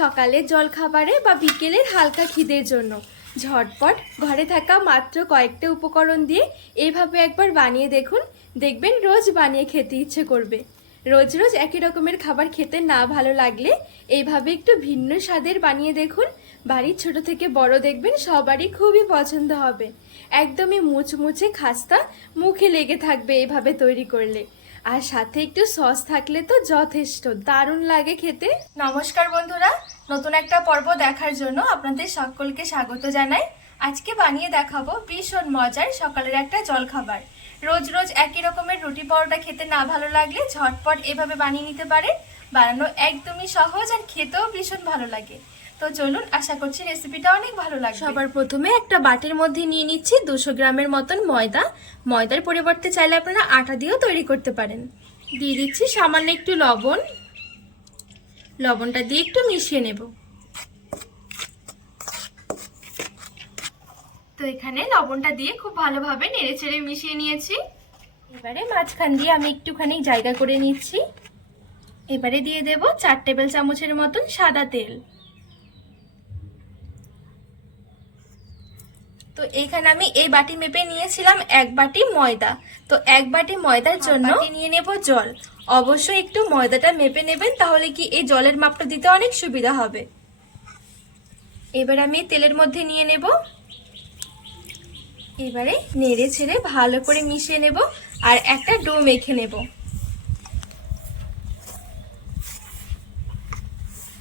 সকালের জলখাবারে বা বিকেলের হালকা খিদের জন্য। ঝটপট ঘরে থাকা মাত্র কয়েকটা উপকরণ দিয়ে এইভাবে একবার বানিয়ে দেখুন। দেখবেন রোজ বানিয়ে খেতে ইচ্ছে করবে। রোজ রোজ একই রকমের খাবার খেতে না ভালো লাগলে এইভাবে একটু ভিন্ন স্বাদের বানিয়ে দেখুন। বাড়ির ছোট থেকে বড় দেখবেন সবারই খুবই পছন্দ হবে। একদমই মুচমুচে খাস্তা মুখে লেগে থাকবে এইভাবে তৈরি করলে। আর সাথে একটু সস থাকলে তো যথেষ্ট, দারুণ লাগে খেতে। নমস্কার বন্ধুরা, নতুন একটা পর্ব দেখার জন্য আপনাদের সকলকে স্বাগত জানাই। আজকে বানিয়ে দেখাবো ভীষণ মজার সকালের একটা জলখাবার। রোজ রোজ একই রকমের রুটি পরোটা খেতে না ভালো লাগলে ঝটপট এভাবে বানিয়ে নিতে পারেন বানানো একদমই সহজ আর খেতেও ভীষণ ভালো লাগে। তো চলুন, আশা করছি রেসিপিটা অনেক ভালো লাগবে। সবার প্রথমে একটা বাটির মধ্যে নিয়ে নিচ্ছি দুশো গ্রামের মতন ময়দা। ময়দার পরিবর্তে চাইলে আপনারা আটা দিয়েও তৈরি করতে পারেন। দিয়ে দিচ্ছি সামান্য একটু লবণ। লবণটা দিয়ে একটু মিশিয়ে নেব। তো এখানে লবণটা দিয়ে খুব ভালোভাবে নেড়ে চেড়ে মিশিয়ে নিয়েছি। এবারে মাঝখান দিয়ে আমি একটুখানি জায়গা করে নিচ্ছি। এবারে দিয়ে দেব চার টেবিল চামচের মতন সাদা তেল। তো এইখানে আমি এই বাটি মেপে নিয়েছিলাম এক বাটি ময়দা। তো এক বাটি ময়দার জন্য নিয়ে নেব জল। অবশ্যই একটু ময়দাটা মেপে নেবেন তাহলে কি এই জলের মাপটা দিতে অনেক সুবিধা হবে। এবার আমি তেলের মধ্যে নিয়ে নেব। এবারে নেড়ে ছেড়ে ভালো করে মিশিয়ে নেব আর একটা ডো মেখে নেব।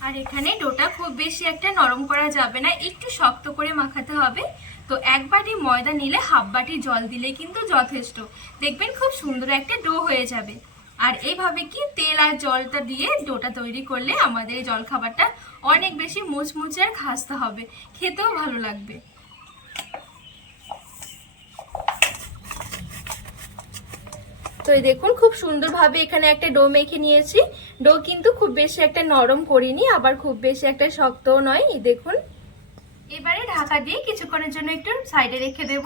আর এখানে ডোটা খুব বেশি একটা নরম করা যাবে না একটু শক্ত করে মাখাতে হবে। তো এক বাটি ময়দা নিলে হাফ বাটি জল দিলে কিন্তু যথেষ্ট। দেখবেন খুব সুন্দর একটা ডো হয়ে যাবে। আর এইভাবে কি তেল আর জলটা দিয়ে ডোটা তৈরি করলে আমাদের এই জলখাবারটা অনেক বেশি মুচমুচে আর খাস্তা হবে। খেতেও ভালো লাগবে। তো এই দেখুন, খুব সুন্দরভাবে এখানে একটা ডো মেখে নিয়েছি। ডো কিন্তু খুব বেশি একটা নরম করিনি, আবার খুব বেশি একটা শক্তও নয়। দেখুন। এবারে ঢাকা দিয়ে কিছুক্ষণের জন্য একটু সাইডে রেখে দেব।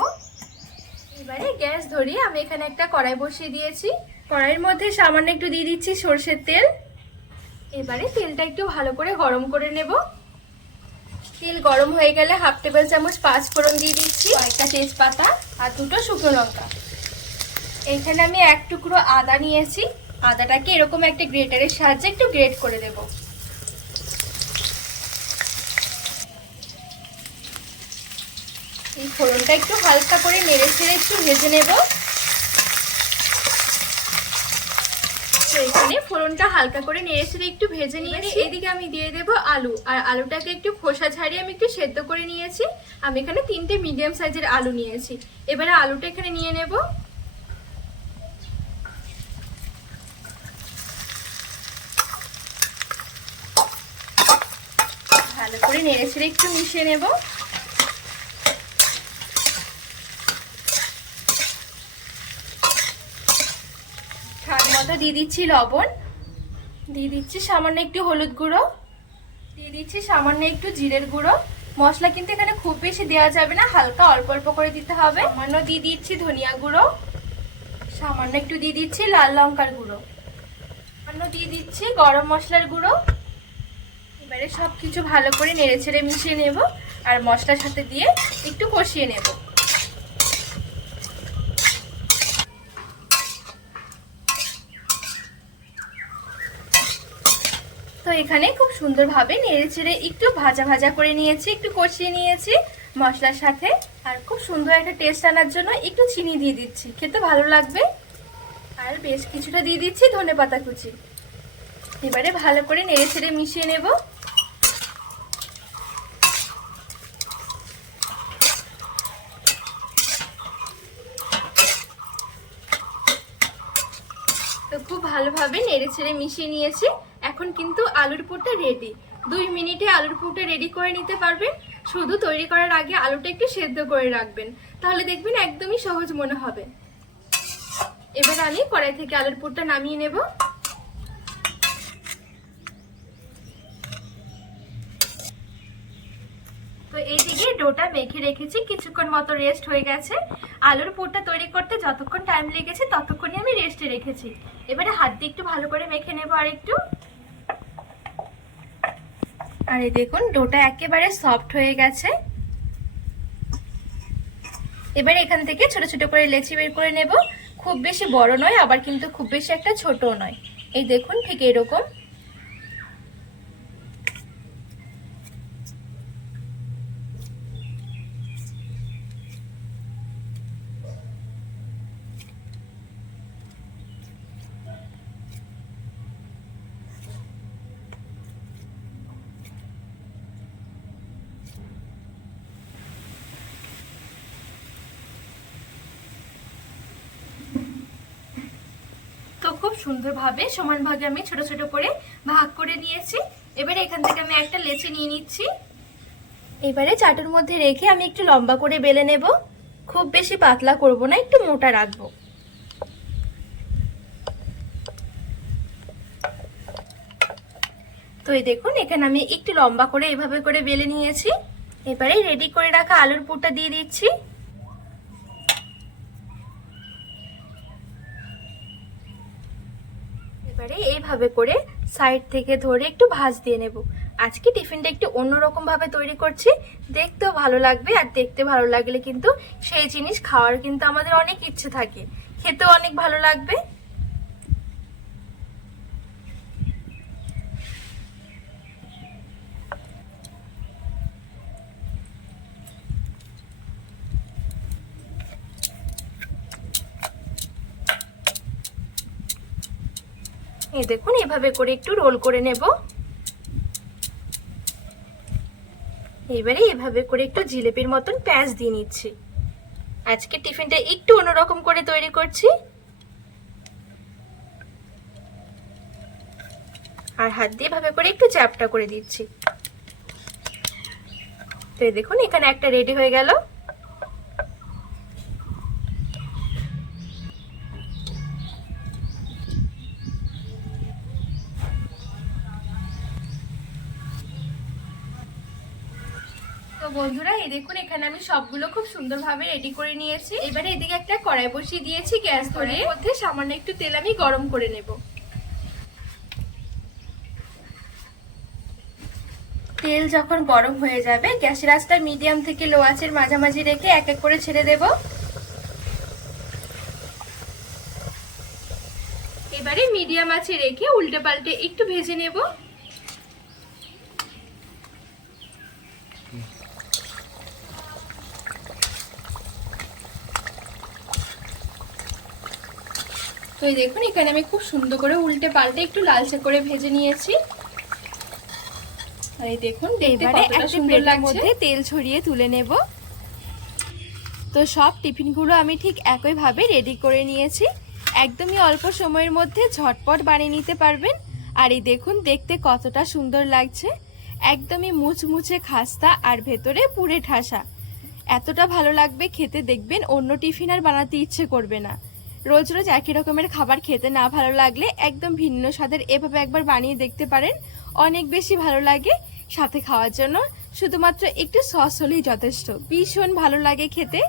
এবারে গ্যাস ধরিয়ে আমি এখানে একটা কড়াই বসিয়ে দিয়েছি। কড়াইয়ের মধ্যে সামান্য একটু দিয়ে দিচ্ছি সর্ষের তেল। এবারে তেলটা একটু ভালো করে গরম করে নেব। তেল গরম হয়ে গেলে হাফ টেবিল চামচ পাঁচ ফোড়ন দিয়ে দিচ্ছি, কয়েকটা তেজপাতা আর দুটো শুকনো লঙ্কা। এখানে আমি এক টুকরো আদা নিয়েছি। আদাটাকে এরকম একটা গ্রেটারের সাহায্যে একটু গ্রেট করে দেব। ফোড়নটা একটু হালকা করে নেড়ে ছেড়ে একটু ভেজে নেব। এখানে ফোড়নটা হালকা করে নেড়ে ছেড়ে একটু ভেজে নিয়েছি। এদিকে আমি দিয়ে দেব আলু। আর আলুটাকে একটু খোসা ছাড়িয়ে আমি একটু সেদ্ধ করে নিয়েছি। আমি এখানে তিনটে মিডিয়াম সাইজের আলু নিয়েছি। এবারে আলুটা এখানে নিয়ে নেব। ভালো করে নেড়ে ছেড়ে একটু মিশিয়ে নেব স্বাদ মতো দিয়ে দিচ্ছি লবণ। দিয়ে দিচ্ছি সামান্য একটু হলুদ গুঁড়ো। দিয়ে দিচ্ছি সামান্য একটু জিরের গুঁড়ো। মশলা কিন্তু এখানে খুব বেশি দেওয়া যাবে না, হালকা অল্প অল্প করে দিতে হবে। সামান্য দিয়ে দিচ্ছি ধনিয়া গুঁড়ো। সামান্য একটু দিয়ে দিচ্ছি লাল লঙ্কার গুঁড়ো। সামান্য দিয়ে দিচ্ছি গরম মশলার গুঁড়ো। এবারে সব কিছু ভালো করে নেড়ে ছেড়ে মিশিয়ে নেব। আর মশলার সাথে দিয়ে একটু কষিয়ে নেব। তো এখানে খুব সুন্দরভাবে নেড়ে ছেড়ে একটু ভাজা ভাজা করে নিয়েছি, একটু কষিয়ে নিয়েছি মশলার সাথে। আর খুব সুন্দর একটা টেস্ট আনার জন্য একটু চিনি দিয়ে দিচ্ছি। খেতে ভালো লাগবে। আর বেশ কিছুটা দিয়ে দিচ্ছি ধনে পাতা কুচি। এবারে ভালো করে নেড়ে ছেড়ে মিশিয়ে নেব। তো খুব ভালোভাবে নেড়ে ছেড়ে মিশিয়ে নিয়েছি। এখন কিন্তু আলুর পুরটা রেডি দুই মিনিটে আলুর পুরটা রেডি করে নিতে পারবেন। শুধু তৈরি করার আগে আলুটা একটু সেদ্ধ করে রাখবেন। তাহলে দেখবেন একদমই সহজ মনে হবে। এবার আমি কড়াই থেকে আলুর পুরটা নামিয়ে নেব। তো এইদিকে ডোটা মেখে রেখেছি, কিছুক্ষণ মতো রেস্ট হয়ে গেছে। আলুর পুরটা তৈরি করতে যতক্ষণ টাইম লেগেছে ততক্ষণই আমি রেস্টে রেখেছি। এবারে হাত দিয়ে একটু ভালো করে মেখে নেব আর একটু আর এই দেখুন, ডোটা একেবারে সফট হয়ে গেছে। এবার এখান থেকে ছোট ছোট করে লেচি বের করে নেব। খুব বেশি বড় নয়, আবার কিন্তু খুব বেশি একটা ছোটও নয়। এই দেখুন, ঠিক এরকম। খুব সুন্দরভাবে সমান ভাগে আমি ছোট ছোট করে ভাগ করে নিয়েছি। এবারে এখান থেকে আমি একটা লেচি নিয়ে নিচ্ছি। এবারে চাটুর মধ্যে রেখে আমি একটু লম্বা করে বেলে নেব। খুব বেশি পাতলা করব না, একটু মোটা রাখব। তো এই দেখুন, এখানে আমি একটু লম্বা করে এভাবে করে বেলে নিয়েছি। এবারে রেডি করে রাখা আলুর পুরটা দিয়ে দিচ্ছি। এবারে এইভাবে করে সাইড থেকে ধরে একটু ভাজ দিয়ে নেব। আজকে টিফিনটা একটু অন্যরকমভাবে তৈরি করছি। দেখতেও ভালো লাগবে আর দেখতে ভালো লাগলে কিন্তু সেই জিনিস খাওয়ার কিন্তু আমাদের অনেক ইচ্ছে থাকে। খেতেও অনেক ভালো লাগবে। এই দেখুন, এভাবে করে একটু রোল করে নেব। এবারে এভাবে করে একটু জিলেপির মতন প্যাঁচ দিয়ে নিচ্ছি। আজকে টিফিনটা একটু অন্যরকম করে তৈরি করছি। আর হাত দিয়ে এভাবে করে একটু চ্যাপটা করে দিচ্ছি। তো দেখুন, এখানে একটা রেডি হয়ে গেল। তো বন্ধুরা, এই দেখুন, এখানে আমি সবগুলো খুব সুন্দরভাবে রেডি করে নিয়েছি। এবারে এদিকে একটা কড়াই বসিয়ে দিয়েছি গ্যাস ধরে। মধ্যে সামান্য একটু তেল আমি গরম করে নেব। তেল যখন গরম হয়ে যাবে, গ্যাসের আঁচটা মিডিয়াম থেকে লো আঁচের মাঝামাঝি রেখে এক এক করে ছেড়ে দেব। এবারে মিডিয়াম আঁচে রেখে উল্টে পাল্টে একটু ভেজে নেব। তো এই দেখুন এখানে আমি খুব সুন্দর করে উল্টে পাল্টে একটু লালচে করে ভেজে নিয়েছি। আর এই দেখুন দেখতে কতটা সুন্দর লাগছে। তেল ছড়িয়ে তুলে নেব। তো সব টিফিনগুলো আমি ঠিক একইভাবে রেডি করে নিয়েছি। একদমই অল্প সময়ের মধ্যে ঝটপট বানিয়ে নিতে পারবেন। আর এই দেখুন দেখতে কতটা সুন্দর লাগছে। একদমই মুচমুচে খাস্তা আর ভেতরে পুরে ঠাসা। এতটা ভালো লাগবে খেতে দেখবেন অন্য টিফিন আর বানাতে ইচ্ছে করবে না। রোজ রোজ একই রকমের খাবার খেতে না ভালো লাগলে একদম ভিন্ন স্বাদের এভাবে একবার বানিয়ে দেখতে পারেন। অনেক বেশি ভালো লাগে সাথে খাওয়ার জন্য। শুধুমাত্র একটু সস হলেই যথেষ্ট। ভীষণ ভালো লাগে খেতে।